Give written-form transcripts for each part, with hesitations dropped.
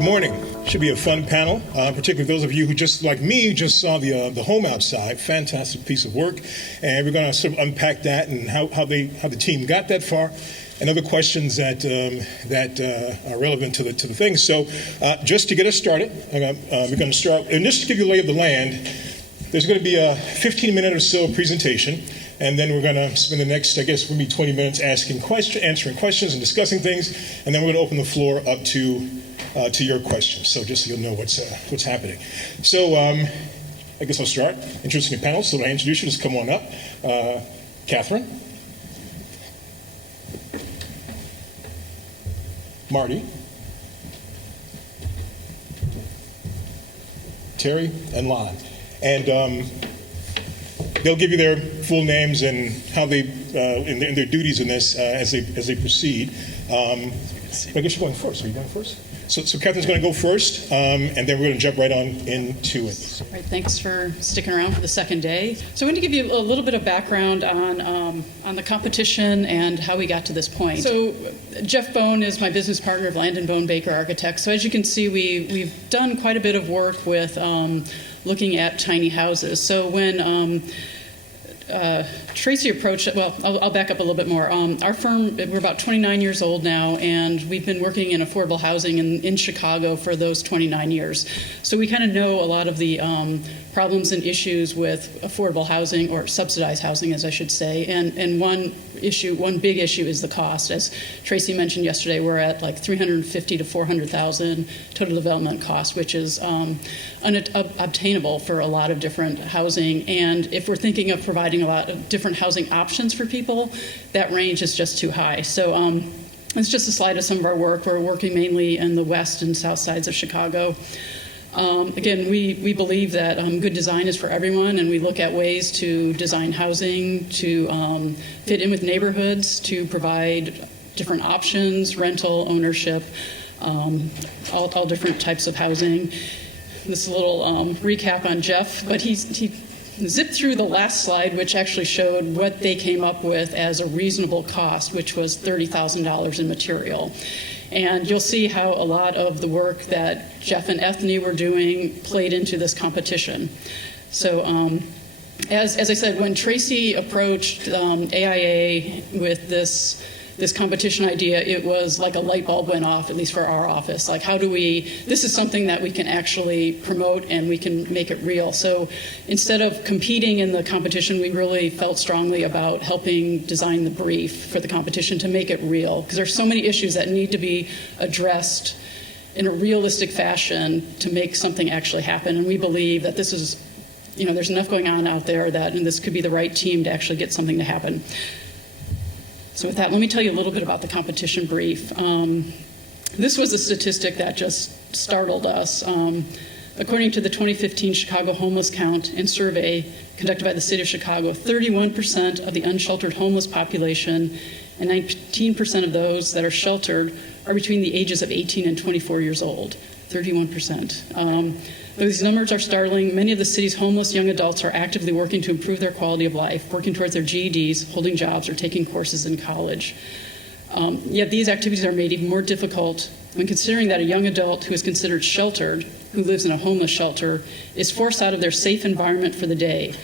Good morning. Should be a fun panel, particularly those of you who, just like me, just saw the home outside. Fantastic piece of work, and we're going to sort of unpack that and how the team got that far, and other questions that are relevant to the thing. So, just to get us started, we're going to start, and just to give you a lay of the land. There's going to be a 15-minute or so presentation, and then we're going to spend the next, I guess, maybe 20 minutes answering questions and discussing things, and then we're going to open the floor up to your questions. So just so you'll know what's happening. So I guess I'll start introducing the panel. So when I introduce you, just come on up. Catherine, Marty, Terry, and Lon. And they'll give you their full names and how they in their duties in this as they proceed. I guess you're going first. Are you going first? So Catherine's going to go first, and then we're going to jump right on into it. All right, thanks for sticking around for the second day. So I'm going to give you a little bit of background on the competition and how we got to this point. So Jeff Bone is my business partner of Landon, Bone, Baker Architects. So as you can see, we've done quite a bit of work with looking at tiny houses. So when Tracy approached it, well, I'll back up a little bit more. Our firm, we're about 29 years old now, and we've been working in affordable housing in Chicago for those 29 years. So we kind of know a lot of the problems and issues with affordable housing, or subsidized housing, as I should say. And one big issue is the cost. As Tracy mentioned yesterday, we're at like $350,000 to $400,000 total development cost, which is unobtainable for a lot of different housing. And if we're thinking of providing a lot of different housing options for people, that range is just too high. So it's just a slide of some of our work. We're working mainly in the west and south sides of Chicago. Again, we believe that good design is for everyone, and we look at ways to design housing to fit in with neighborhoods, to provide different options, rental, ownership, all different types of housing. This little recap on Jeff, but he zipped through the last slide, which actually showed what they came up with as a reasonable cost, which was $30,000 in material. And you'll see how a lot of the work that Jeff and Ethne were doing played into this competition. So as I said, when Tracy approached AIA with this competition idea, it was like a light bulb went off, at least for our office. Like, this is something that we can actually promote and we can make it real. So instead of competing in the competition, we really felt strongly about helping design the brief for the competition to make it real. Because there's so many issues that need to be addressed in a realistic fashion to make something actually happen. And we believe that this is, there's enough going on out there and this could be the right team to actually get something to happen. So with that, let me tell you a little bit about the competition brief. This was a statistic that just startled us. According to the 2015 Chicago Homeless Count and Survey conducted by the City of Chicago, 31% of the unsheltered homeless population and 19% of those that are sheltered are between the ages of 18 and 24 years old. 31%. Though these numbers are startling, many of the city's homeless young adults are actively working to improve their quality of life, working towards their GEDs, holding jobs, or taking courses in college. Yet these activities are made even more difficult when considering that a young adult who is considered sheltered, who lives in a homeless shelter, is forced out of their safe environment for the day.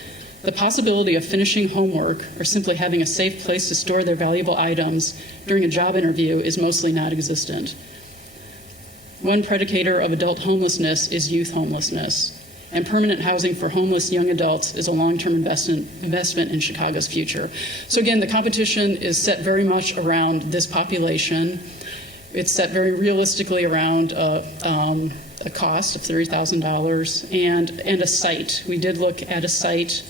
The possibility of finishing homework or simply having a safe place to store their valuable items during a job interview is mostly non-existent. One predicator of adult homelessness is youth homelessness, and permanent housing for homeless young adults is a long-term investment in Chicago's future. So again, the competition is set very much around this population. It's set very realistically around a cost of $30,000 and a site. We did look at a site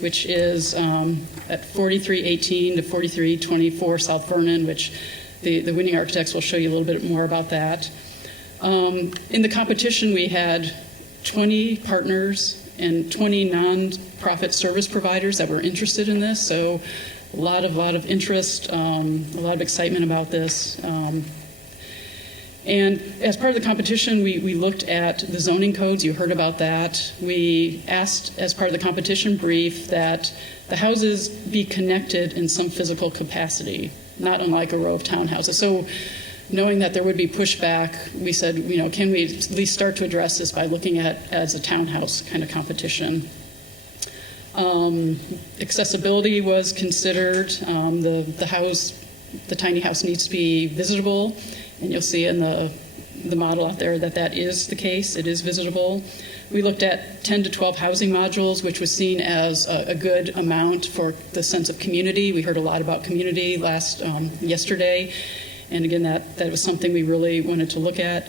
which is at 4318 to 4324 South Vernon, which the winning architects will show you a little bit more about that. In the competition, we had 20 partners and 20 non-profit service providers that were interested in this. So a lot of interest, a lot of excitement about this. And as part of the competition, we looked at the zoning codes. You heard about that. We asked, as part of the competition brief, that the houses be connected in some physical capacity, not unlike a row of townhouses. So knowing that there would be pushback, we said, can we at least start to address this by looking at as a townhouse kind of competition? Accessibility was considered. The tiny house needs to be visitable, and you'll see in the model out there that is the case. It is visitable. We looked at 10 to 12 housing modules, which was seen as a good amount for the sense of community. We heard a lot about community yesterday, and again, that was something we really wanted to look at.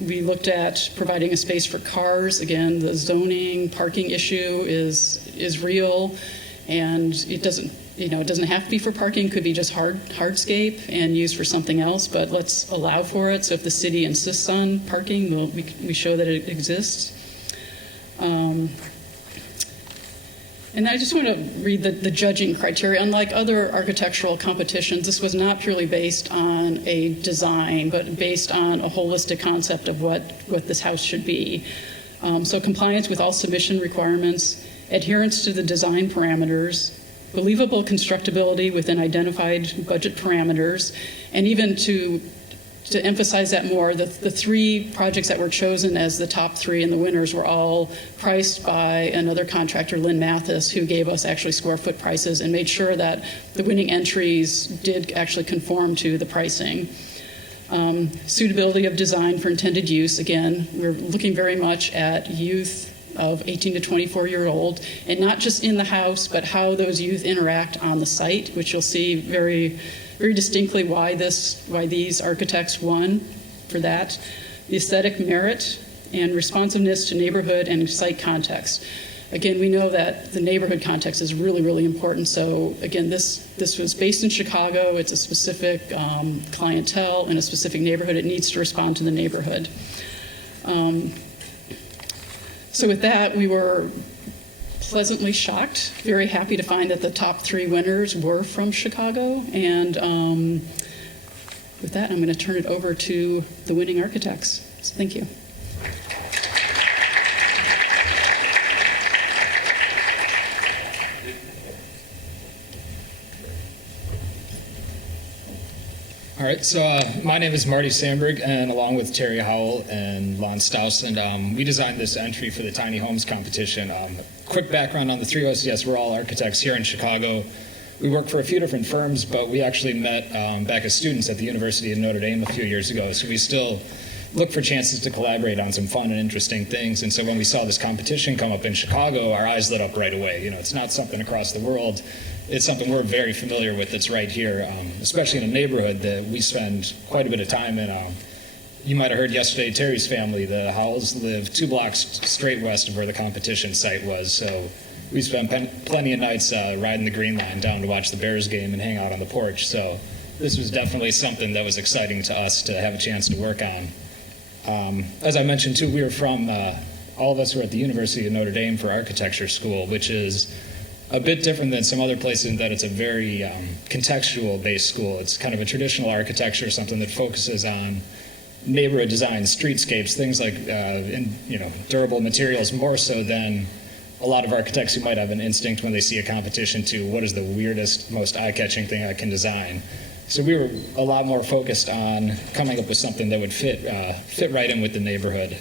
We looked at providing a space for cars. Again, the zoning parking issue is real, and it doesn't have to be for parking. Could be just hardscape and used for something else, but let's allow for it. So if the city insists on parking, we show that it exists. And I just want to read the judging criteria. Unlike other architectural competitions, this was not purely based on a design, but based on a holistic concept of what this house should be. So compliance with all submission requirements, adherence to the design parameters, believable constructability within identified budget parameters, and even to emphasize that more, the three projects that were chosen as the top three and the winners were all priced by another contractor, Lynn Mathis, who gave us actually square foot prices and made sure that the winning entries did actually conform to the pricing. Suitability of design for intended use. Again, we're looking very much at youth of 18 to 24-year-old, and not just in the house, but how those youth interact on the site, which you'll see very, very distinctly why these architects won for that. The aesthetic merit and responsiveness to neighborhood and site context. Again, we know that the neighborhood context is really, really important. So again, this was based in Chicago. It's a specific clientele in a specific neighborhood. It needs to respond to the neighborhood. So with that, we were pleasantly shocked, very happy to find that the top three winners were from Chicago. And with that, I'm going to turn it over to the winning architects. So thank you. All right, so my name is Marty Sandberg, and along with Terry Howell and Lon Stousland, we designed this entry for the Tiny Homes competition. Quick background on the three of us: yes, we're all architects here in Chicago. We work for a few different firms, but we actually met back as students at the University of Notre Dame a few years ago, so we still look for chances to collaborate on some fun and interesting things. And so when we saw this competition come up in Chicago, our eyes lit up right away. It's not something across the world. It's something we're very familiar with that's right here, especially in a neighborhood that we spend quite a bit of time in. You might have heard yesterday, Terry's family, the Howells, live 2 blocks straight west of where the competition site was. So we spent plenty of nights riding the Green Line down to watch the Bears game and hang out on the porch. So this was definitely something that was exciting to us to have a chance to work on. As I mentioned, too, we were from, all of us were at the University of Notre Dame for architecture school, which is a bit different than some other places in that it's a very contextual-based school. It's kind of a traditional architecture, something that focuses on neighborhood design, streetscapes, things like durable materials, more so than a lot of architects who might have an instinct when they see a competition to what is the weirdest, most eye-catching thing I can design. So we were a lot more focused on coming up with something that would fit right in with the neighborhood.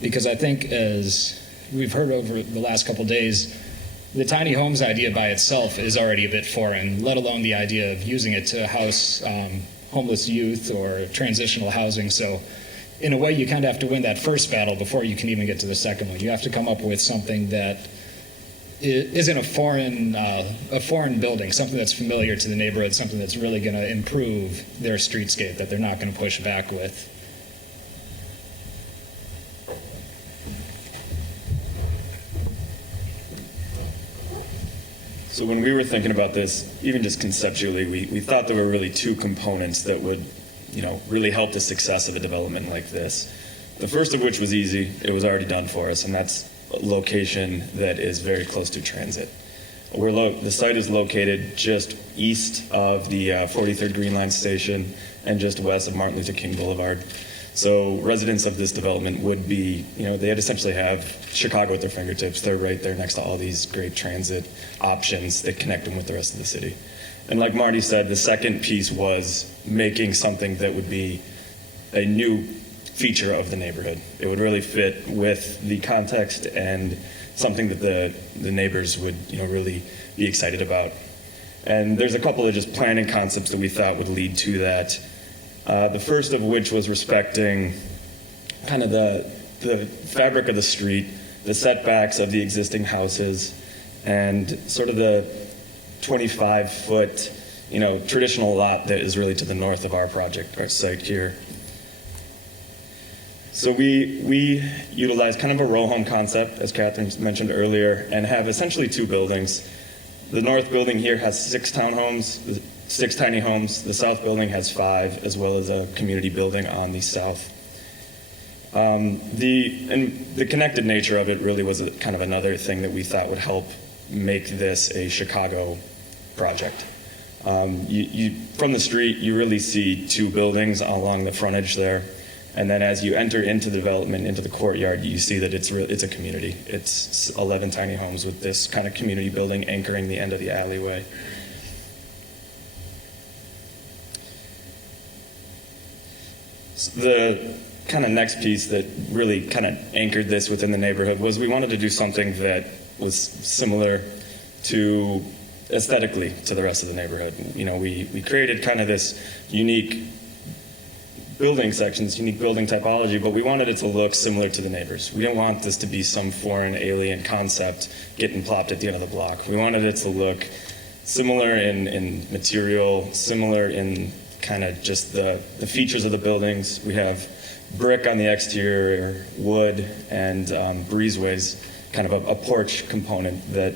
Because I think, as we've heard over the last couple days, the tiny homes idea by itself is already a bit foreign, let alone the idea of using it to house homeless youth or transitional housing. So in a way, you kind of have to win that first battle before you can even get to the second one. You have to come up with something that isn't a foreign building, something that's familiar to the neighborhood, something that's really going to improve their streetscape, that they're not going to push back with. So when we were thinking about this, even just conceptually, we thought there were really 2 components that would, really help the success of a development like this. The first of which was easy. It was already done for us, and that's a location that is very close to transit. The site is located just east of the 43rd Green Line station and just west of Martin Luther King Boulevard. So residents of this development would be, they'd essentially have Chicago at their fingertips. They're right there next to all these great transit options that connect them with the rest of the city. And like Marty said, the second piece was making something that would be a new feature of the neighborhood. It would really fit with the context and something that the neighbors would, really be excited about. And there's a couple of just planning concepts that we thought would lead to that. The first of which was respecting kind of the fabric of the street, the setbacks of the existing houses, and sort of the 25-foot, traditional lot that is really to the north of our project, our site here. So we utilize kind of a row home concept, as Catherine mentioned earlier, and have essentially two buildings. The north building here has 6 townhomes, 6 tiny homes. The south building has 5, as well as a community building on the south. The connected nature of it really was kind of another thing that we thought would help make this a Chicago project. From the street, you really see 2 buildings along the frontage there. And then as you enter into the development, into the courtyard, you see that it's a community. It's 11 tiny homes with this kind of community building anchoring the end of the alleyway. So the kind of next piece that really kind of anchored this within the neighborhood was we wanted to do something that was similar to aesthetically to the rest of the neighborhood. We created kind of this unique building sections, unique building typology, but we wanted it to look similar to the neighbors. We didn't want this to be some foreign alien concept getting plopped at the end of the block. We wanted it to look similar in material, similar in kind of just the features of the buildings. We have brick on the exterior, wood, and breezeways, kind of a porch component that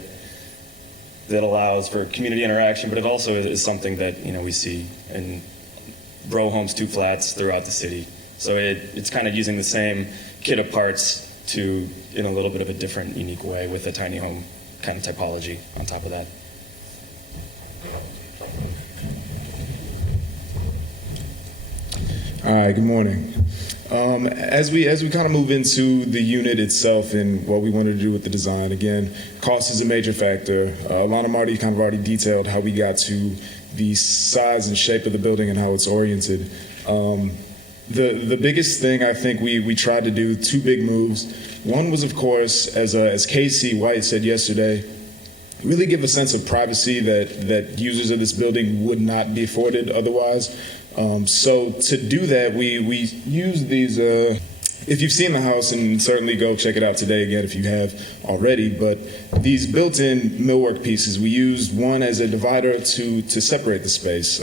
allows for community interaction, but it also is something that we see in row homes, 2 flats throughout the city. So it's kind of using the same kit of parts in a little bit of a different, unique way with a tiny home kind of typology on top of that. All right, good morning. As we kind of move into the unit itself and what we wanted to do with the design, again, cost is a major factor. Alana, Marty kind of already detailed how we got to the size and shape of the building and how it's oriented. The biggest thing I think we tried to do, 2 big moves. One was, of course, as Casey White said yesterday, really give a sense of privacy that users of this building would not be afforded otherwise. So to do that, we use these, if you've seen the house, and certainly go check it out today again if you have already, but these built-in millwork pieces, we used one as a divider to separate the space.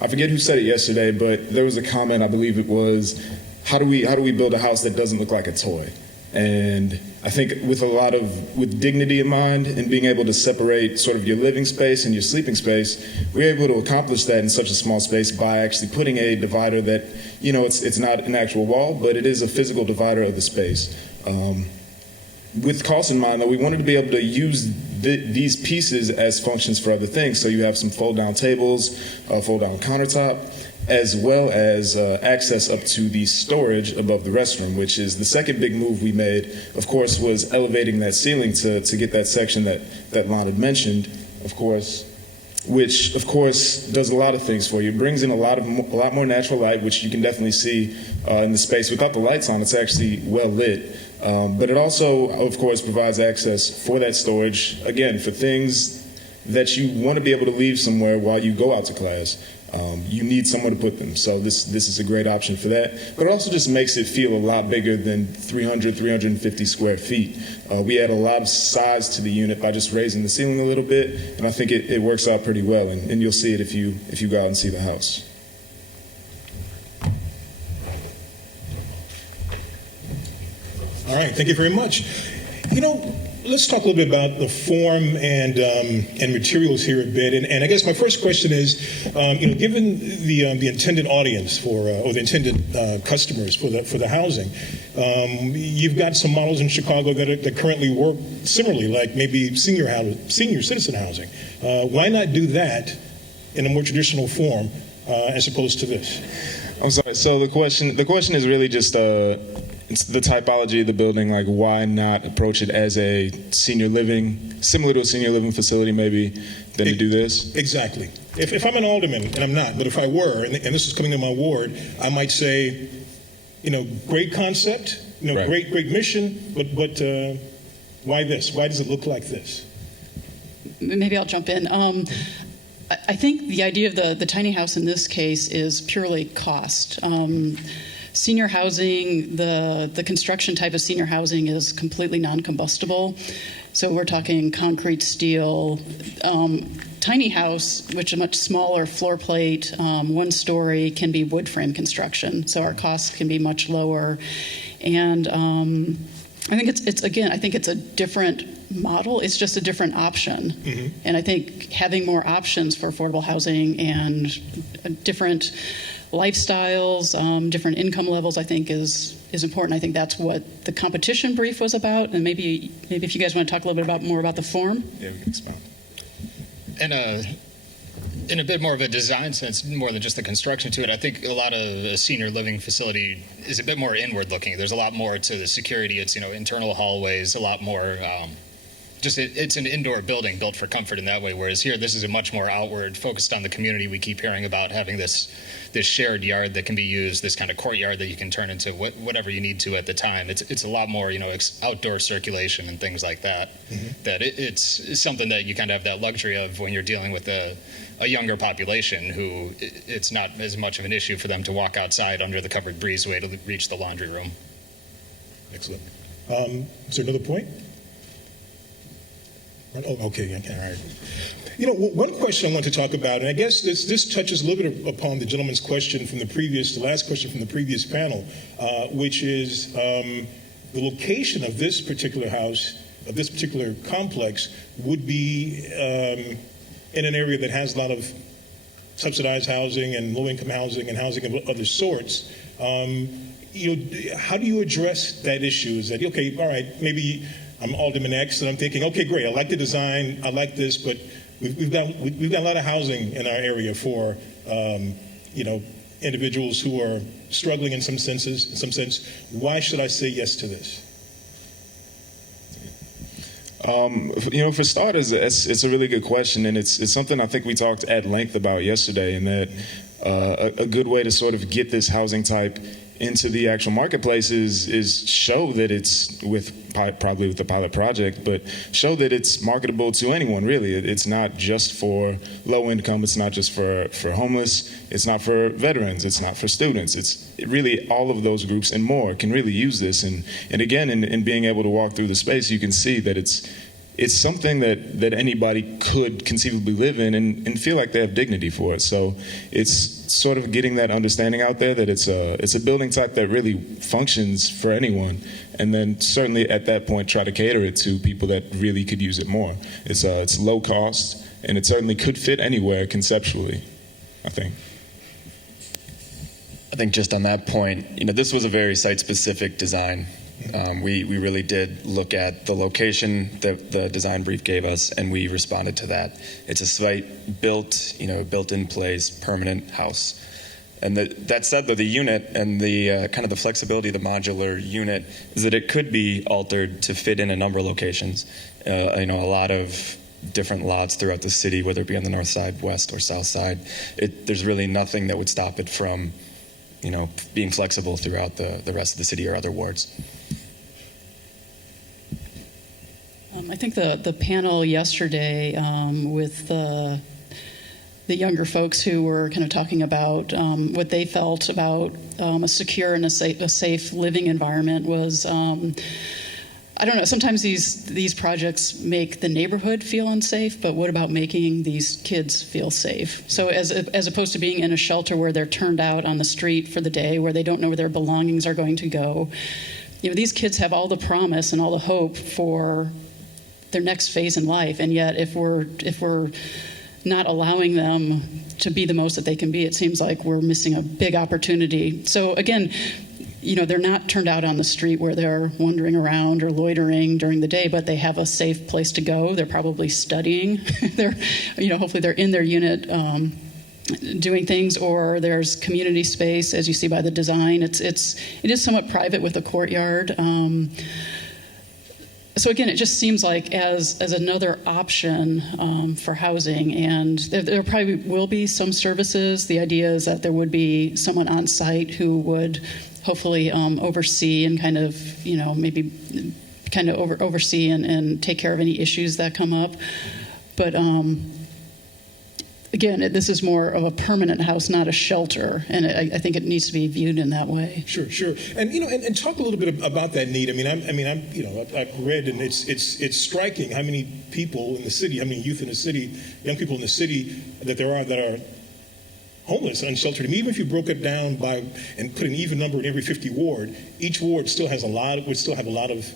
I forget who said it yesterday, but there was a comment, I believe it was, how do we build a house that doesn't look like a toy? And I think with dignity in mind and being able to separate sort of your living space and your sleeping space, we're able to accomplish that in such a small space by actually putting a divider that, it's not an actual wall, but it is a physical divider of the space. With cost in mind, though, we wanted to be able to use these pieces as functions for other things. So you have some fold-down tables, fold-down countertop, as well as access up to the storage above the restroom, which is the second big move we made, of course, was elevating that ceiling to get that section that Lon had mentioned, of course, which, of course, does a lot of things for you. It brings in a lot more natural light, which you can definitely see in the space. Without the lights on, it's actually well lit. But it also, of course, provides access for that storage, again, for things that you want to be able to leave somewhere while you go out to class. You need somewhere to put them. So this is a great option for that. But it also just makes it feel a lot bigger than 350 square feet. We add a lot of size to the unit by just raising the ceiling a little bit, and I think it works out pretty well, and you'll see it if you go out and see the house. All right, thank you very much. Let's talk a little bit about the form and materials here a bit. And I guess my first question is, given the intended audience or the intended customers for the housing, you've got some models in Chicago that currently work similarly, like maybe senior citizen housing. Why not do that in a more traditional form as opposed to this? I'm sorry. So the question is really just. it's the typology of the building, like why not approach it as a senior living, similar to a senior living facility maybe, than to do this? Exactly. If I'm an alderman, and I'm not, but if I were, and this is coming to my ward, I might say, great concept, Right. great mission, but why this? Why does it look like this? Maybe I'll jump in. I think the idea of the tiny house in this case is purely cost. Senior housing, the construction type of senior housing is completely non-combustible. So we're talking concrete, steel. Tiny house, which is a much smaller floor plate, one story, can be wood frame construction. So our costs can be much lower. And I think it's a different model. It's just a different option. Mm-hmm. And I think having more options for affordable housing and different lifestyles, different income levels, I think is important. I think that's what the competition brief was about. And maybe if you guys want to talk a little bit more about the form. Yeah, we can expound. And in a bit more of a design sense, more than just the construction to it, I think a lot of a senior living facility is a bit more inward looking. There's a lot more to the security. It's, internal hallways, a lot more, it's an indoor building built for comfort in that way. Whereas here, this is a much more outward, focused on the community. We keep hearing about having this shared yard that can be used, this kind of courtyard that you can turn into whatever you need to at the time. It's a lot more, outdoor circulation and things like that. Mm-hmm. That it's something that you kind of have that luxury of when you're dealing with a younger population who it's not as much of an issue for them to walk outside under the covered breezeway to reach the laundry room. Excellent. Is there another point? Oh, okay, all right. One question I want to talk about, and I guess this touches a little bit upon the gentleman's question from the last question from the previous panel, which is the location of this particular house, of this particular complex, would be in an area that has a lot of subsidized housing and low-income housing and housing of other sorts. How do you address that issue? Is that, okay, all right, maybe I'm Alderman X, and I'm thinking, okay, great, I like the design, I like this, but we've got a lot of housing in our area for individuals who are struggling in some sense. Why should I say yes to this? For starters, it's a really good question, and it's something I think we talked at length about yesterday, and that a good way to sort of get this housing type into the actual marketplace is show that it's probably with the pilot project, but show that it's marketable to anyone, really. It's not just for low income, it's not just for homeless, it's not for veterans, it's not for students. It's really all of those groups and more can really use this. And again, in being able to walk through the space, you can see that it's something that anybody could conceivably live in and feel like they have dignity for it. So it's sort of getting that understanding out there that it's a building type that really functions for anyone, and then certainly at that point try to cater it to people that really could use it more. It's low cost, and it certainly could fit anywhere conceptually, I think. I think just on that point, this was a very site-specific design. We really did look at the location that the design brief gave us, and we responded to that. It's a site built in place, permanent house. And that said, though, the unit and the kind of the flexibility of the modular unit is that it could be altered to fit in a number of locations. A lot of different lots throughout the city, whether it be on the north side, west, or south side. There's really nothing that would stop it from, being flexible throughout the rest of the city or other wards. I think the panel yesterday with the younger folks who were kind of talking about what they felt about a secure and a safe living environment was, I don't know, sometimes these projects make the neighborhood feel unsafe, but what about making these kids feel safe? So as opposed to being in a shelter where they're turned out on the street for the day, where they don't know where their belongings are going to go, these kids have all the promise and all the hope for their next phase in life, and yet if we're not allowing them to be the most that they can be, it seems like we're missing a big opportunity. So again, they're not turned out on the street where they're wandering around or loitering during the day, but they have a safe place to go. They're probably studying. Hopefully they're in their unit doing things, or there's community space, as you see by the design. It is somewhat private with a courtyard. So again, it just seems like as another option for housing, and there probably will be some services. The idea is that there would be someone on site who would hopefully oversee and kind of, maybe kind of oversee and take care of any issues that come up. But again, this is more of a permanent house, not a shelter, and I think it needs to be viewed in that way. Sure. And and talk a little bit about that need. I've read, and it's striking how many people in the city, how many youth in the city, young people in the city that are homeless, unsheltered. And even if you broke it down and put an even number in every 50 ward, each ward still has would still have a lot of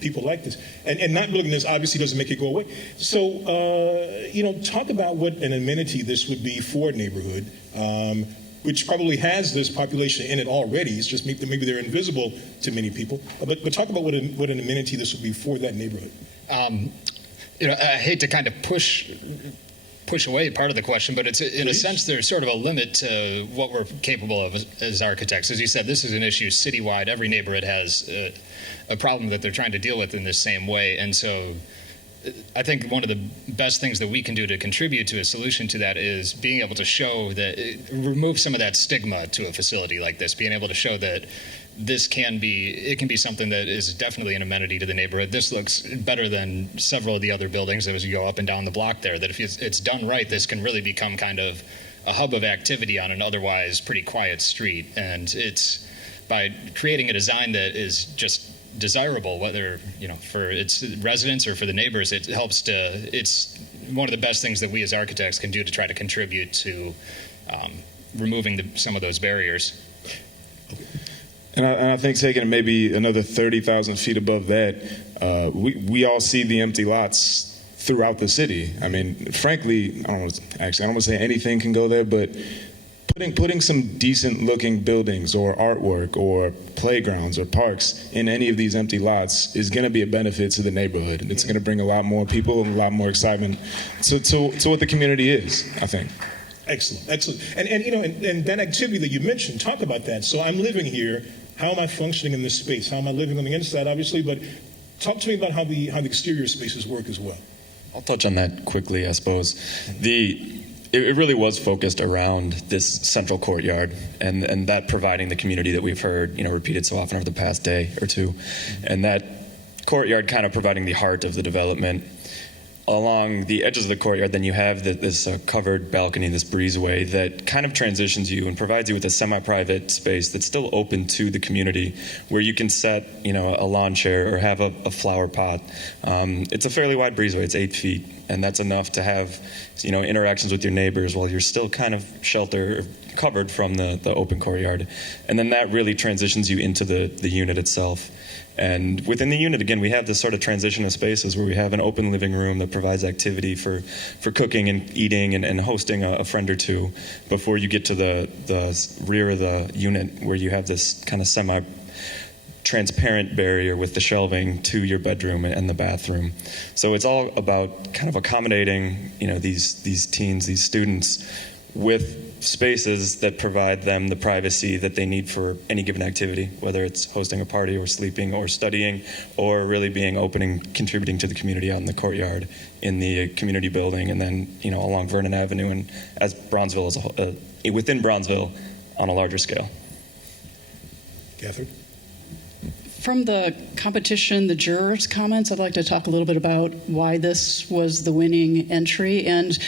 people like this. And not building this obviously doesn't make it go away. So, talk about what an amenity this would be for a neighborhood, which probably has this population in it already. It's just maybe they're invisible to many people. But talk about what an amenity this would be for that neighborhood. I hate to kind of push away part of the question, but it's in a sense there's sort of a limit to what we're capable of as architects. As you said, this is an issue citywide. Every neighborhood has a problem that they're trying to deal with in the same way, and so I think one of the best things that we can do to contribute to a solution to that is being able to show that, remove some of that stigma to a facility like this, being able to show that this can be something that is definitely an amenity to the neighborhood. This looks better than several of the other buildings as you go up and down the block there, that if it's done right, this can really become kind of a hub of activity on an otherwise pretty quiet street. And it's by creating a design that is just desirable, whether for its residents or for the neighbors, it's one of the best things that we as architects can do to try to contribute to removing some of those barriers. And I think taking it maybe another 30,000 feet above that, we all see the empty lots throughout the city. I mean, frankly, I don't want to say anything can go there, but putting some decent looking buildings or artwork or playgrounds or parks in any of these empty lots is going to be a benefit to the neighborhood. And it's going to bring a lot more people and a lot more excitement to what the community is, I think. Excellent. And that activity that you mentioned, talk about that. So I'm living here. How am I functioning in this space? How am I living on the inside, obviously? But talk to me about how the exterior spaces work as well. I'll touch on that quickly, I suppose. It really was focused around this central courtyard and that providing the community that we've heard repeated so often over the past day or two, and that courtyard kind of providing the heart of the development. Along the edges of the courtyard, then you have this covered balcony, this breezeway that kind of transitions you and provides you with a semi-private space that's still open to the community, where you can set, a lawn chair or have a flower pot. It's a fairly wide breezeway; it's 8 feet, and that's enough to have, interactions with your neighbors while you're still kind of covered from the open courtyard. And then that really transitions you into the unit itself. And within the unit, again, we have this sort of transition of spaces where we have an open living room that provides activity for cooking and eating and hosting a friend or two before you get to the rear of the unit, where you have this kind of semi-transparent barrier with the shelving to your bedroom and the bathroom. So it's all about kind of accommodating, these teens, these students, with spaces that provide them the privacy that they need for any given activity, whether it's hosting a party or sleeping or studying, or really being open and contributing to the community out in the courtyard, in the community building, and then along Vernon Avenue and as Bronzeville as a whole, within Bronzeville on a larger scale. Catherine? From the competition, the jurors' comments, I'd like to talk a little bit about why this was the winning entry. And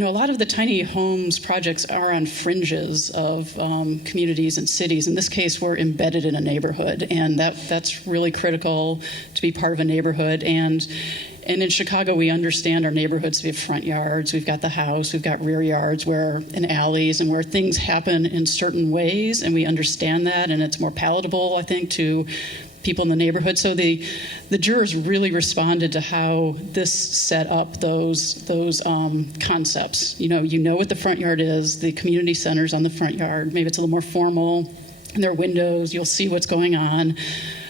a lot of the tiny homes projects are on fringes of communities and cities. In this case, we're embedded in a neighborhood, and that's really critical to be part of a neighborhood. And in Chicago, we understand our neighborhoods. We have front yards, we've got the house, we've got rear yards, and alleys, and where things happen in certain ways, and we understand that, and it's more palatable, I think, to people in the neighborhood. So the jurors really responded to how this set up those concepts. You know what the front yard is, the community center's on the front yard. Maybe it's a little more formal. In their windows, you'll see what's going on.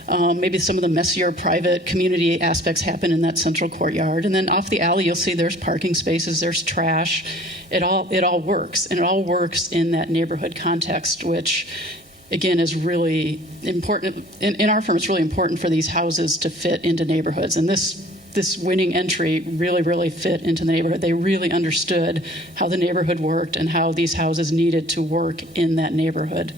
Maybe some of the messier private community aspects happen in that central courtyard. And then off the alley, you'll see there's parking spaces, there's trash. it all works, and it all works in that neighborhood context, which again is really important. In our firm, it's really important for these houses to fit into neighborhoods, and this winning entry really fit into the neighborhood. They really understood how the neighborhood worked and how these houses needed to work in that neighborhood.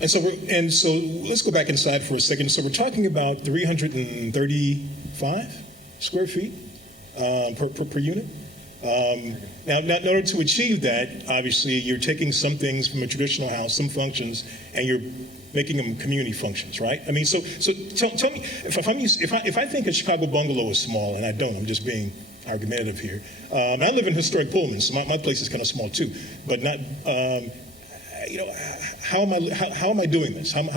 And so let's go back inside for a second. So we're talking about 335 square feet per unit. Now, in order to achieve that, obviously, you're taking some things from a traditional house, some functions, and you're making them community functions, right? I mean, so tell me, if I think a Chicago bungalow is small, and I don't, I'm just being argumentative here. I live in historic Pullman, so my place is kind of small too, but not. How am I doing this? How am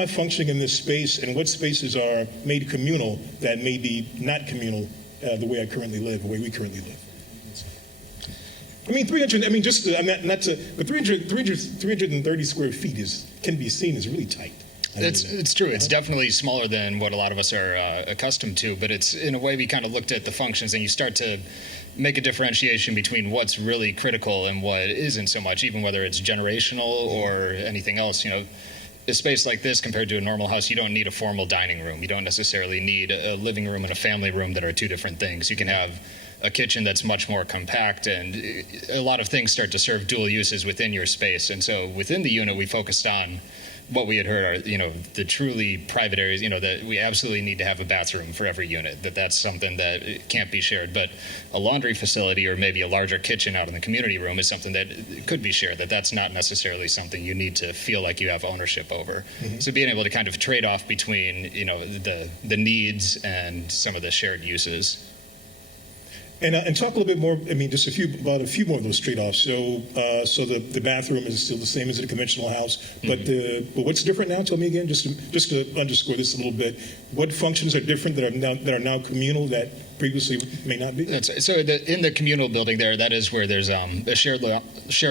I functioning in this space, and what spaces are made communal that may be not communal the way I currently live, the way we currently live? I mean, 300. I mean, just but 330 square feet can be seen as really tight. It's true. It's definitely smaller than what a lot of us are accustomed to, but it's, in a way, we kind of looked at the functions, and you start to make a differentiation between what's really critical and what isn't so much, even whether it's generational or anything else. A space like this compared to a normal house, you don't need a formal dining room. You don't necessarily need a living room and a family room that are two different things. You can have a kitchen that's much more compact, and a lot of things start to serve dual uses within your space. And so within the unit, we focused on what we had heard are, the truly private areas, that we absolutely need to have a bathroom for every unit, that's something that can't be shared. But a laundry facility or maybe a larger kitchen out in the community room is something that could be shared, that's not necessarily something you need to feel like you have ownership over. Mm-hmm. So being able to kind of trade off between, the needs and some of the shared uses. And talk a little bit more. I mean, just about a few more of those trade-offs. So, the bathroom is still the same as in a conventional house, but but what's different now? Tell me again, just to underscore this a little bit. What functions are different that are now communal that previously may not be? In the communal building that is where there's a shared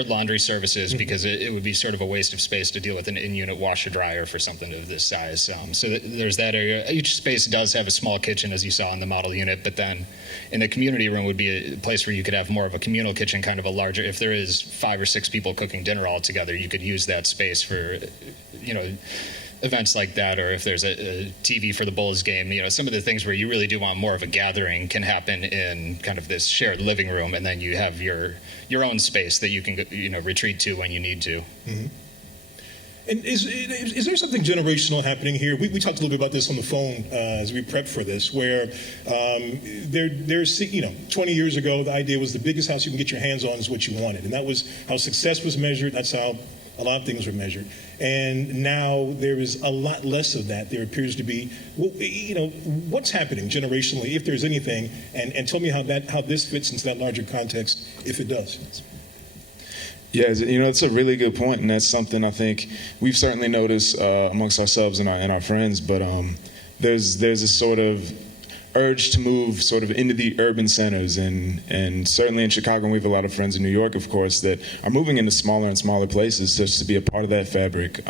laundry services, because it would be sort of a waste of space to deal with an in-unit washer dryer for something of this size. There's that area. Each space does have a small kitchen, as you saw in the model unit, but then in the community room would be a place where you could have more of a communal kitchen, kind of a larger. If there is 5 or 6 people cooking dinner all together, you could use that space for, events like that, or if there's a TV for the Bulls game, some of the things where you really do want more of a gathering can happen in kind of this shared living room, and then you have your own space that you can retreat to when you need to. Mm-hmm. And is there something generational happening here? We talked a little bit about this on the phone as we prepped for this, where there's 20 years ago, the idea was the biggest house you can get your hands on is what you wanted, and that was how success was measured. That's how a lot of things were measured. And now there is a lot less of that. There appears to be, what's happening generationally, if there's anything, and tell me how this fits into that larger context, if it does. Yeah, it's a really good point, and that's something I think we've certainly noticed amongst ourselves and our friends. But there's a sort of urge to move sort of into the urban centers, and certainly in Chicago, and we have a lot of friends in New York, of course, that are moving into smaller and smaller places just to be a part of that fabric.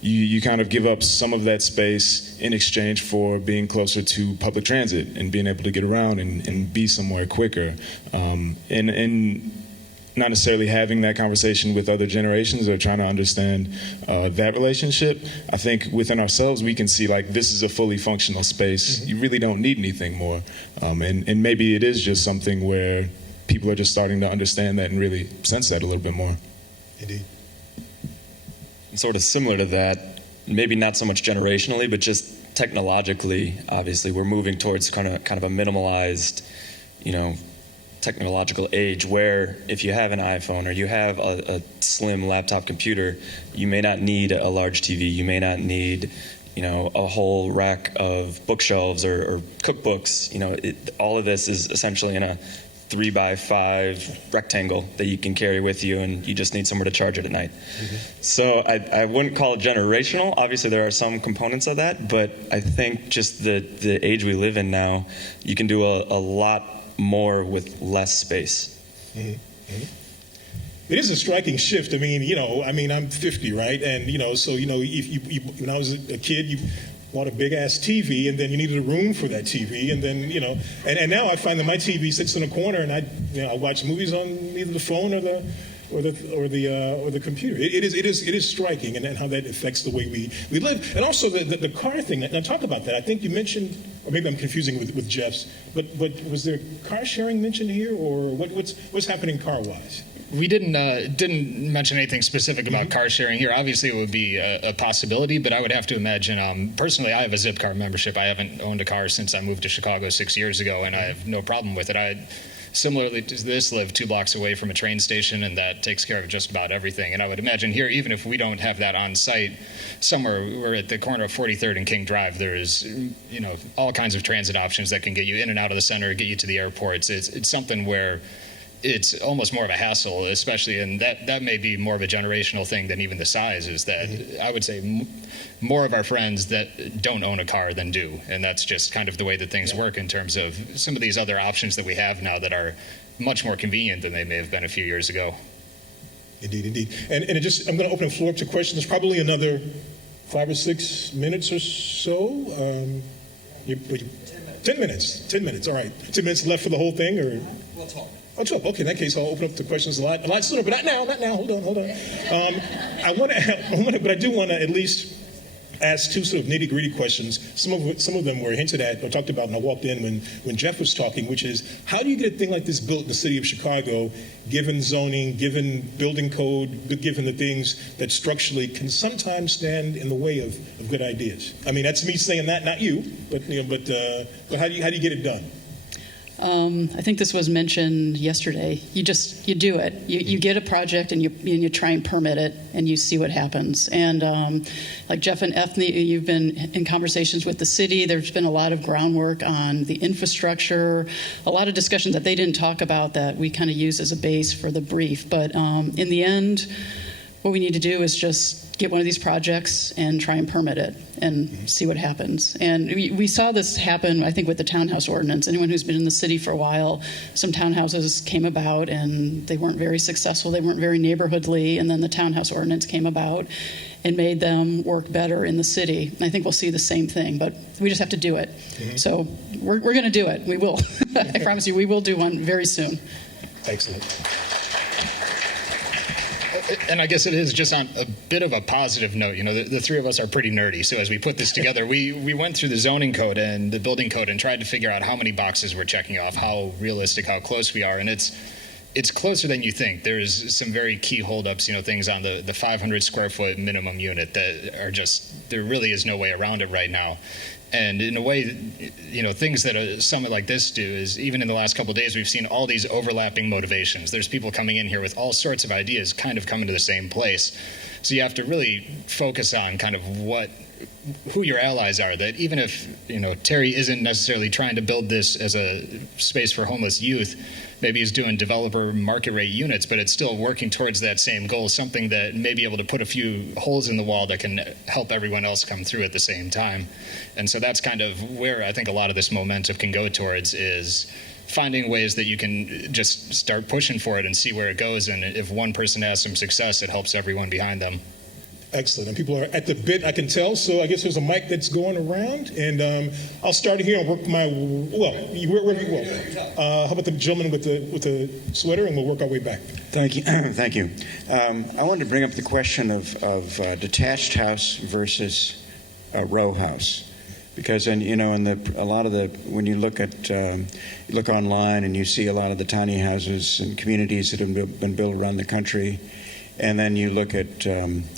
You kind of give up some of that space in exchange for being closer to public transit and being able to get around and be somewhere quicker. And not necessarily having that conversation with other generations or trying to understand that relationship. I think within ourselves, we can see like this is a fully functional space. Mm-hmm. You really don't need anything more. And maybe it is just something where people are just starting to understand that and really sense that a little bit more. Indeed. Sort of similar to that, maybe not so much generationally, but just technologically, obviously, we're moving towards kind of a minimalized, technological age where if you have an iPhone or you have a slim laptop computer, you may not need a large TV. You may not need, a whole rack of bookshelves or cookbooks. All of this is essentially in a 3x5 rectangle that you can carry with you, and you just need somewhere to charge it at night. Mm-hmm. So I wouldn't call it generational. Obviously, there are some components of that, but I think just the age we live in now, you can do a lot more with less space. Mm-hmm. Mm-hmm. It is a striking shift. I'm 50, right? And so if when I was a kid, want a big ass TV, and then you needed a room for that TV, and then and now I find that my TV sits in a corner, and I watch movies on either the phone or the computer. It is striking, and how that affects the way we live, and also the car thing. And I talk about that. I think you mentioned, or maybe I'm confusing with Jeff's, but was there car sharing mentioned here, or what's happening car wise? We didn't mention anything specific about car sharing here. Obviously, it would be a possibility, but I would have to imagine. Personally, I have a Zipcar membership. I haven't owned a car since I moved to Chicago 6 years ago, and I have no problem with it. I similarly to this live 2 blocks away from a train station, and that takes care of just about everything. And I would imagine here, even if we don't have that on site, somewhere we're at the corner of 43rd and King Drive, there is all kinds of transit options that can get you in and out of the center, get you to the airports. It's something where it's almost more of a hassle, especially, and that may be more of a generational thing than even the size, is that I would say more of our friends that don't own a car than do, and that's just kind of the way that things work in terms of some of these other options that we have now that are much more convenient than they may have been a few years ago. Indeed. And I'm going to open the floor up to questions. There's probably another 5 or 6 minutes or so. 10 minutes. 10 minutes. All right. 10 minutes left for the whole thing, or? We'll talk. Oh, 12. Okay, in that case, I'll open up the questions a lot sooner, but not now. Hold on. But I do want to at least ask 2 sort of nitty-gritty questions. Some of them were hinted at or talked about when I walked in when Jeff was talking, which is, how do you get a thing like this built in the city of Chicago, given zoning, given building code, given the things that structurally can sometimes stand in the way of good ideas? I mean, that's me saying that, not you, but how do you get it done? I think this was mentioned yesterday. You do it. You get a project and you try and permit it, and you see what happens. And like Jeff and Ethne, you've been in conversations with the city. There's been a lot of groundwork on the infrastructure, a lot of discussions that they didn't talk about that we kind of use as a base for the brief. But in the end, what we need to do is just get one of these projects and try and permit it and see what happens. And we saw this happen, I think, with the townhouse ordinance. Anyone who's been in the city for a while, some townhouses came about and they weren't very successful. They weren't very neighborhoodly. And then the townhouse ordinance came about and made them work better in the city. And I think we'll see the same thing, but we just have to do it. So we're going to do it. We will. I promise you, we will do one very soon. Excellent. And I guess it is just on a bit of a positive note. The 3 of us are pretty nerdy. So as we put this together, we went through the zoning code and the building code and tried to figure out how many boxes we're checking off, how realistic, how close we are. And it's closer than you think. There's some very key holdups, things on the 500 square foot minimum unit that are just, there really is no way around it right now. And in a way, things that a summit like this do is, even in the last couple of days, we've seen all these overlapping motivations. There's people coming in here with all sorts of ideas kind of coming to the same place. So you have to really focus on kind of who your allies are, that even if, Terry isn't necessarily trying to build this as a space for homeless youth, maybe he's doing developer market rate units, but it's still working towards that same goal, something that may be able to put a few holes in the wall that can help everyone else come through at the same time. And so that's kind of where I think a lot of this momentum can go towards, is finding ways that you can just start pushing for it and see where it goes. And if one person has some success, it helps everyone behind them. Excellent. And people are at the bit, I can tell. So I guess there's a mic that's going around. And I'll start here and work wherever you will. How about the gentleman with the sweater, and we'll work our way back. Thank you. Thank you. I wanted to bring up the question of detached house versus a row house. Because, when you look online and you see a lot of the tiny houses and communities that have been built around the country, and then you look at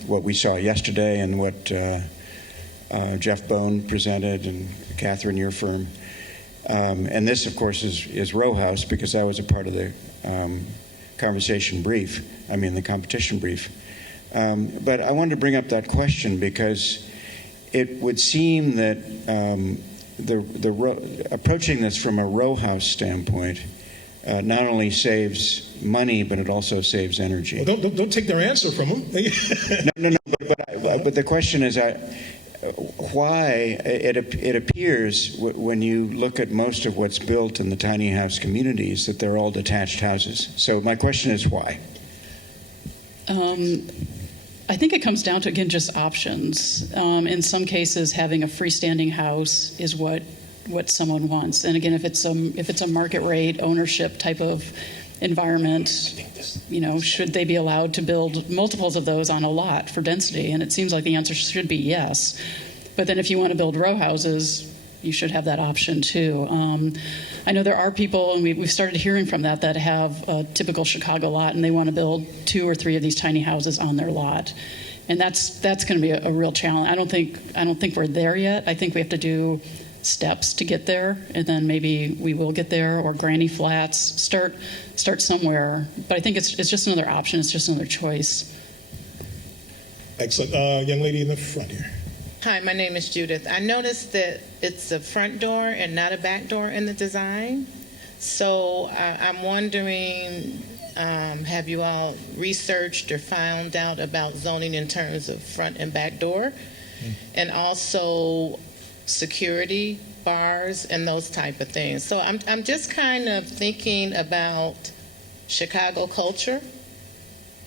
what we saw yesterday and what Jeff Bone presented, and Catherine, your firm. And this, of course, is row house, because that was a part of the competition brief. But I wanted to bring up that question because it would seem that approaching this from a row house standpoint not only saves money, but it also saves energy. Well, don't take their answer from them. No. But the question is, why it appears when you look at most of what's built in the tiny house communities that they're all detached houses. So my question is, why? I think it comes down to, again, just options. In some cases, having a freestanding house is what someone wants. And again, if it's a market rate ownership type of environment, should they be allowed to build multiples of those on a lot for density? And it seems like the answer should be yes. But then if you want to build row houses, you should have that option too. I know there are people, and we've started hearing from that have a typical Chicago lot, and they want to build 2 or 3 of these tiny houses on their lot, and that's going to be a real challenge. I don't think we're there yet. I think we have to do steps to get there, and then maybe we will get there, or granny flats. Start somewhere. But I think it's just another option. It's just another choice. Excellent. Young lady in the front here. Hi, my name is Judith. I noticed that it's a front door and not a back door in the design. So I'm wondering, have you all researched or found out about zoning in terms of front and back door? And also security, bars, and those type of things. So I'm just kind of thinking about Chicago culture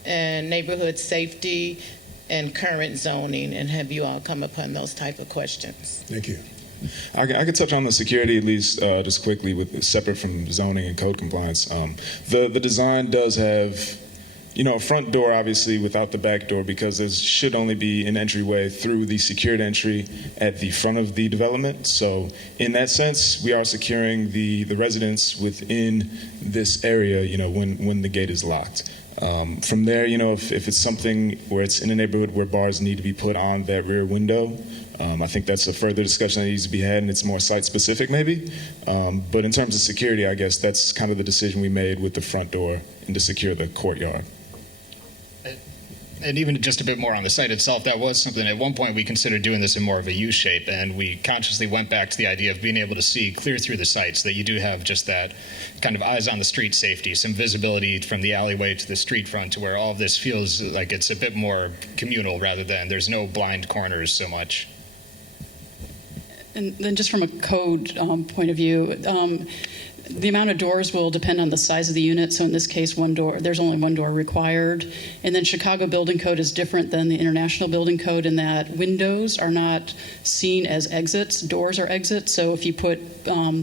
and neighborhood safety and current zoning, and have you all come upon those type of questions? Thank you. I could touch on the security at least just quickly, separate from zoning and code compliance. The design does have, a front door obviously without the back door, because there should only be an entryway through the secured entry at the front of the development. So in that sense, we are securing the residents within this area, when the gate is locked. From there, if it's something where it's in a neighborhood where bars need to be put on that rear window, I think that's a further discussion that needs to be had, and it's more site-specific maybe. But in terms of security, I guess that's kind of the decision we made with the front door and to secure the courtyard. And even just a bit more on the site itself, that was something at one point we considered doing this in more of a U shape, and we consciously went back to the idea of being able to see clear through the site so that you do have just that kind of eyes on the street safety, some visibility from the alleyway to the street front, to where all of this feels like it's a bit more communal rather than there's no blind corners so much. And then just from a code point of view, the amount of doors will depend on the size of the unit. So in this case, there's only one door required. And then Chicago Building Code is different than the International Building Code in that windows are not seen as exits, doors are exits. So if you put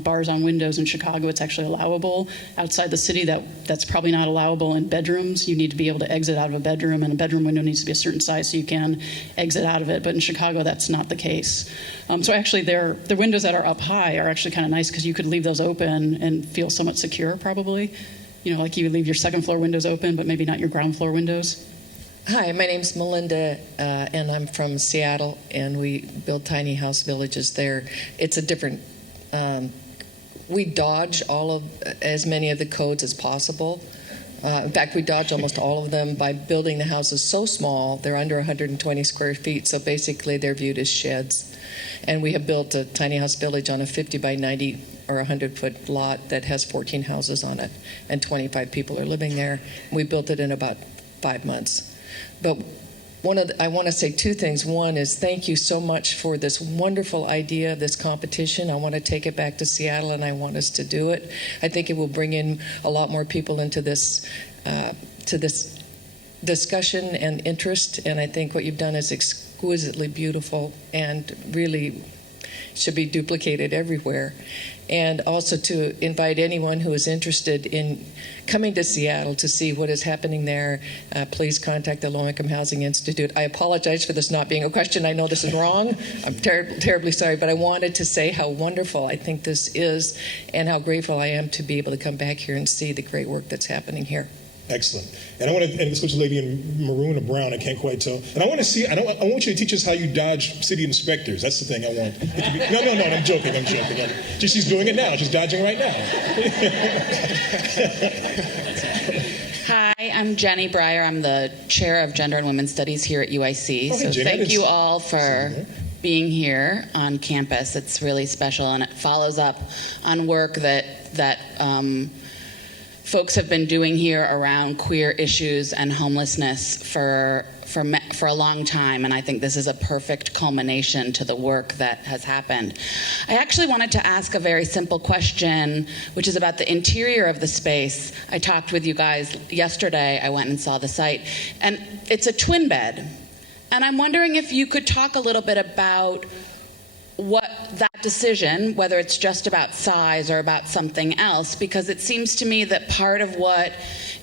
bars on windows in Chicago, it's actually allowable. Outside the city, that's probably not allowable in bedrooms. You need to be able to exit out of a bedroom, and a bedroom window needs to be a certain size so you can exit out of it. But in Chicago, that's not the case. So actually, the windows that are up high are actually kind of nice, because you could leave those open and feel somewhat secure, probably. Like you would leave your second floor windows open, but maybe not your ground floor windows. Hi, my name's Melinda, and I'm from Seattle, and we build tiny house villages there. It's a different, we dodge as many of the codes as possible. In fact, we dodge almost all of them by building the houses so small, they're under 120 square feet, so basically they're viewed as sheds. And we have built a tiny house village on a 50 by 90 or 100-foot lot that has 14 houses on it, and 25 people are living there. We built it in about 5 months. But I want to say 2 things. One is thank you so much for this wonderful idea of this competition. I want to take it back to Seattle, and I want us to do it. I think it will bring in a lot more people into this discussion and interest, and I think what you've done is exquisitely beautiful and really should be duplicated everywhere. And also to invite anyone who is interested in coming to Seattle to see what is happening there, please contact the Low Income Housing Institute. I apologize for this not being a question. I know this is wrong. I'm terribly sorry, but I wanted to say how wonderful I think this is and how grateful I am to be able to come back here and see the great work that's happening here. Excellent. And I want to switch to the lady in maroon or brown. I can't quite tell. And I want to see. I want you to teach us how you dodge city inspectors. That's the thing I want. No. I'm joking. She's doing it now. She's dodging right now. Hi, I'm Jenny Breyer. I'm the chair of Gender and Women's Studies here at UIC. So thank you all for being here on campus. It's really special, and it follows up on work that folks have been doing here around queer issues and homelessness for a long time, and I think this is a perfect culmination to the work that has happened. I actually wanted to ask a very simple question, which is about the interior of the space. I talked with you guys yesterday. I went and saw the site, and it's a twin bed. And I'm wondering if you could talk a little bit about what that decision, whether it's just about size or about something else, because it seems to me that part of what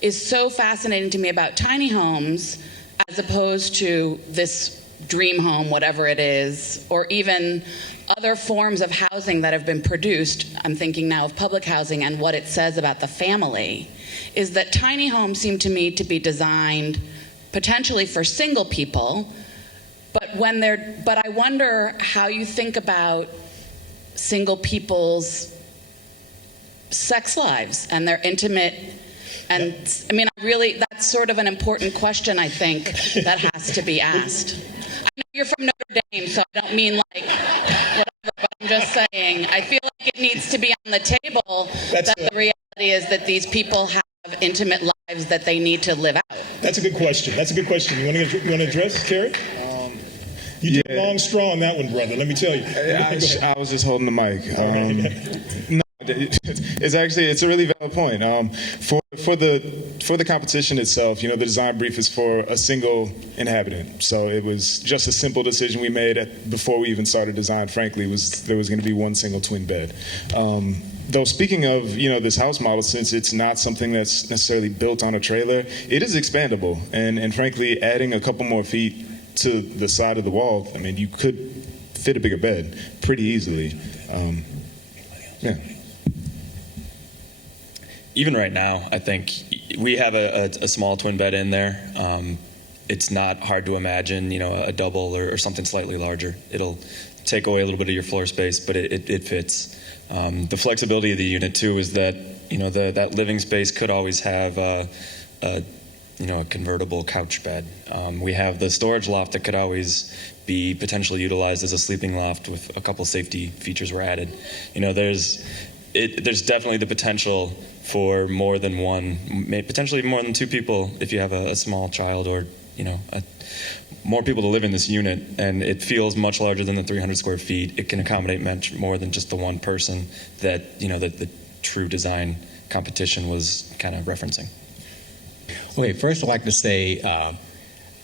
is so fascinating to me about tiny homes, as opposed to this dream home, whatever it is, or even other forms of housing that have been produced, I'm thinking now of public housing and what it says about the family, is that tiny homes seem to me to be designed potentially for single people, but I wonder how you think about single people's sex lives and their intimate, and I mean, that's sort of an important question, I think, that has to be asked. I know you're from Notre Dame, so I don't mean like whatever, but I'm just saying, I feel like it needs to be on the table that the reality is that these people have intimate lives that they need to live out. That's a good question. You want to address, Terry? You took a long straw on that one, brother. Let me tell you. I was just holding the mic. No, it's a really valid point. For the competition itself, the design brief is for a single inhabitant. So it was just a simple decision we made before we even started design. Frankly, there was going to be one single twin bed. Though speaking of this house model, since it's not something that's necessarily built on a trailer, it is expandable. And frankly, adding a couple more feet to the side of the wall, I mean, you could fit a bigger bed pretty easily. Yeah. Even right now, I think we have a small twin bed in there. It's not hard to imagine, a double or something slightly larger. It'll take away a little bit of your floor space, but it fits. The flexibility of the unit too is that that living space could always have a convertible couch bed. We have the storage loft that could always be potentially utilized as a sleeping loft with a couple safety features were added. There's definitely the potential for more than one, potentially more than two people if you have a small child, or more people to live in this unit, and it feels much larger than the 300 square feet. It can accommodate much more than just the one person that the true design competition was kind of referencing. Okay, first I'd like to say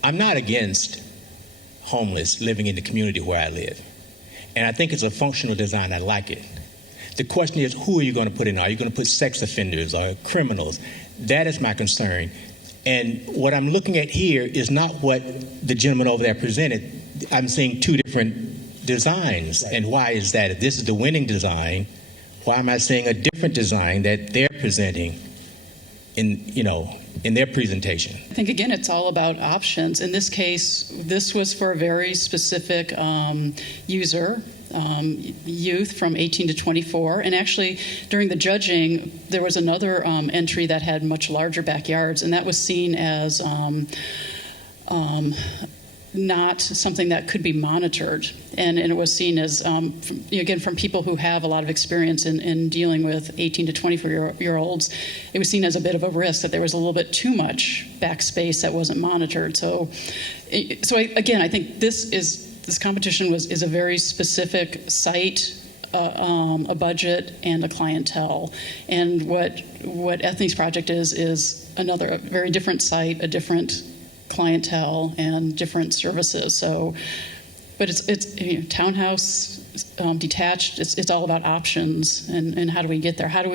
I'm not against homeless living in the community where I live. And I think it's a functional design. I like it. The question is, who are you going to put in? Are you going to put sex offenders or criminals? That is my concern. And what I'm looking at here is not what the gentleman over there presented. I'm seeing two different designs. Right. And why is that? If this is the winning design, why am I seeing a different design that they're presenting in their presentation? I think, again, it's all about options. In this case, this was for a very specific user, youth from 18 to 24. And actually, during the judging, there was another entry that had much larger backyards, and that was seen as not something that could be monitored. And it was seen as, from people who have a lot of experience in dealing with 18 to 24-year-olds, it was seen as a bit of a risk that there was a little bit too much backspace that wasn't monitored. I think this competition is a very specific site, a budget, and a clientele. And what Ethni's project is another very different site, a different clientele, and different services. But it's townhouse, detached. It's all about options and how do we get there? How do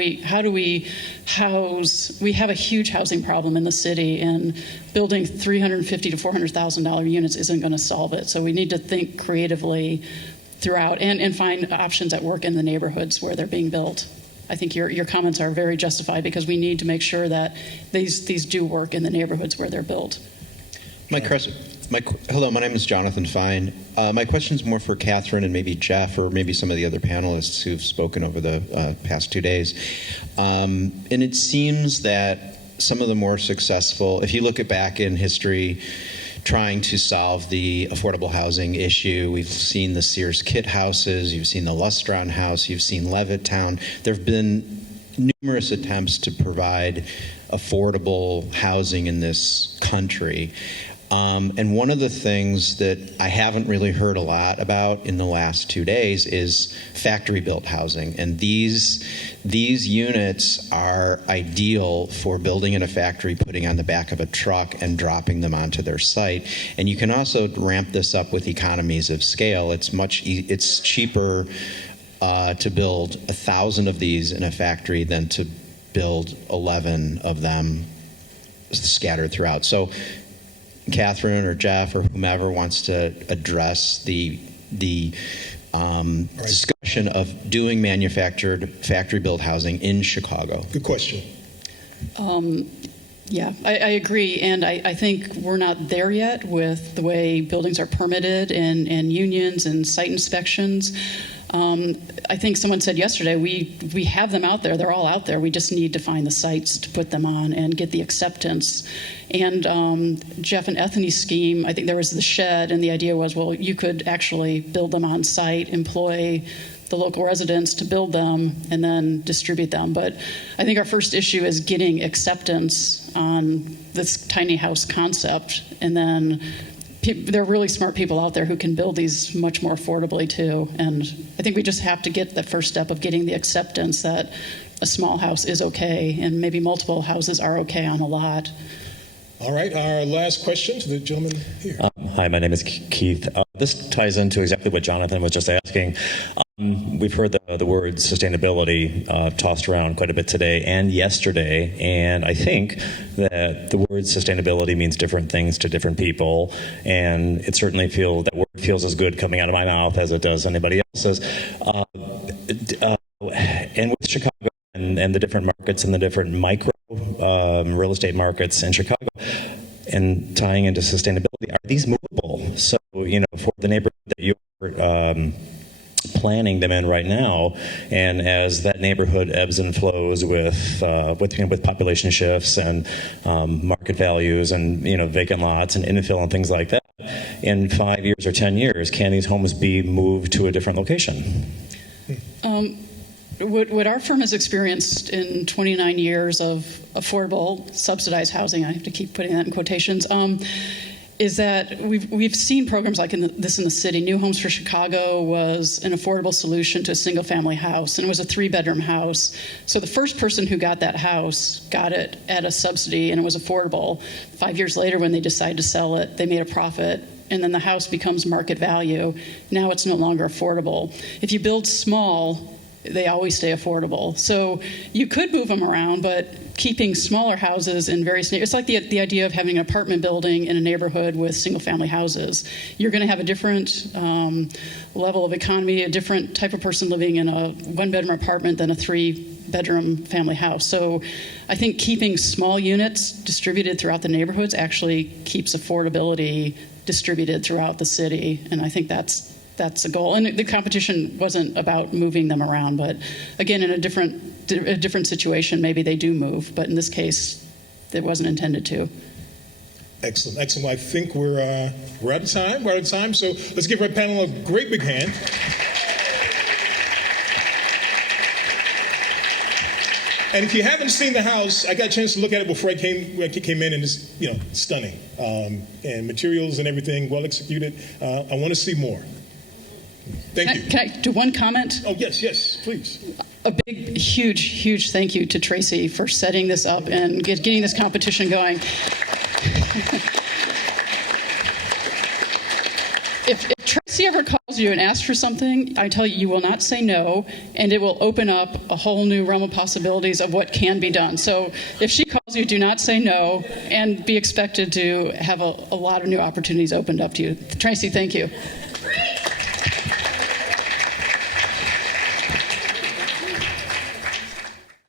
we house? We have a huge housing problem in the city, and building $350,000 to $400,000 units isn't going to solve it. So we need to think creatively throughout and find options that work in the neighborhoods where they're being built. I think your comments are very justified, because we need to make sure that these do work in the neighborhoods where they're built. Hello, my name is Jonathan Fine. My question is more for Catherine and maybe Jeff, or maybe some of the other panelists who've spoken over the past 2 days. And it seems that some of the more successful, if you look back in history, trying to solve the affordable housing issue, we've seen the Sears Kit houses, you've seen the Lustron House, you've seen Levittown. There have been numerous attempts to provide affordable housing in this country. And one of the things that I haven't really heard a lot about in the last 2 days is factory-built housing. And these units are ideal for building in a factory, putting on the back of a truck, and dropping them onto their site. And you can also ramp this up with economies of scale. It's cheaper to build 1,000 of these in a factory than to build 11 of them scattered throughout. So Catherine or Jeff or whomever wants to address the discussion of doing manufactured factory-built housing in Chicago. Good question. Yeah, I agree, and I think we're not there yet with the way buildings are permitted and unions and site inspections. I think someone said yesterday, we have them out there. They're all out there. We just need to find the sites to put them on and get the acceptance. And Jeff and Ethany's scheme, I think there was the shed, and the idea was, well, you could actually build them on site, employ the local residents to build them, and then distribute them. But I think our first issue is getting acceptance on this tiny house concept, and then there are really smart people out there who can build these much more affordably too. And I think we just have to get the first step of getting the acceptance that a small house is okay, and maybe multiple houses are okay on a lot. All right, our last question to the gentleman here. Hi, my name is Keith. This ties into exactly what Jonathan was just asking. We've heard the word sustainability tossed around quite a bit today and yesterday, and I think that the word sustainability means different things to different people, and it certainly that word feels as good coming out of my mouth as it does anybody else's. And with Chicago and the different markets and the different micro real estate markets in Chicago, and tying into sustainability, are these movable? So, for the neighborhood that you're planning them in right now, and as that neighborhood ebbs and flows with population shifts and market values and vacant lots and infill and things like that, in 5 years or 10 years, can these homes be moved to a different location? What our firm has experienced in 29 years of affordable, subsidized housing, I have to keep putting that in quotations, is that we've seen programs like this in the city. New Homes for Chicago was an affordable solution to a single-family house, and it was a 3-bedroom house. So the first person who got that house got it at a subsidy, and it was affordable. 5 years later, when they decided to sell it, they made a profit, and then the house becomes market value. Now it's no longer affordable. If you build small, they always stay affordable. So you could move them around, but keeping smaller houses in various neighborhoods, it's like the idea of having an apartment building in a neighborhood with single-family houses. You're going to have a different level of economy, a different type of person living in a 1-bedroom apartment than a 3-bedroom family house. So I think keeping small units distributed throughout the neighborhoods actually keeps affordability distributed throughout the city, and I think that's a goal. And the competition wasn't about moving them around, but again, in a different situation, maybe they do move, but in this case, it wasn't intended to. Excellent. I think we're out of time. So let's give our panel a great big hand. And if you haven't seen the house, I got a chance to look at it before I came in, and it's stunning. And materials and everything, well executed. I want to see more. Thank you. Can I do one comment? Oh, yes, please. A big, huge thank you to Tracy for setting this up and getting this competition going. If Tracy ever calls you and asks for something, I tell you, you will not say no, and it will open up a whole new realm of possibilities of what can be done. So if she calls you, do not say no, and be expected to have a lot of new opportunities opened up to you. Tracy, thank you.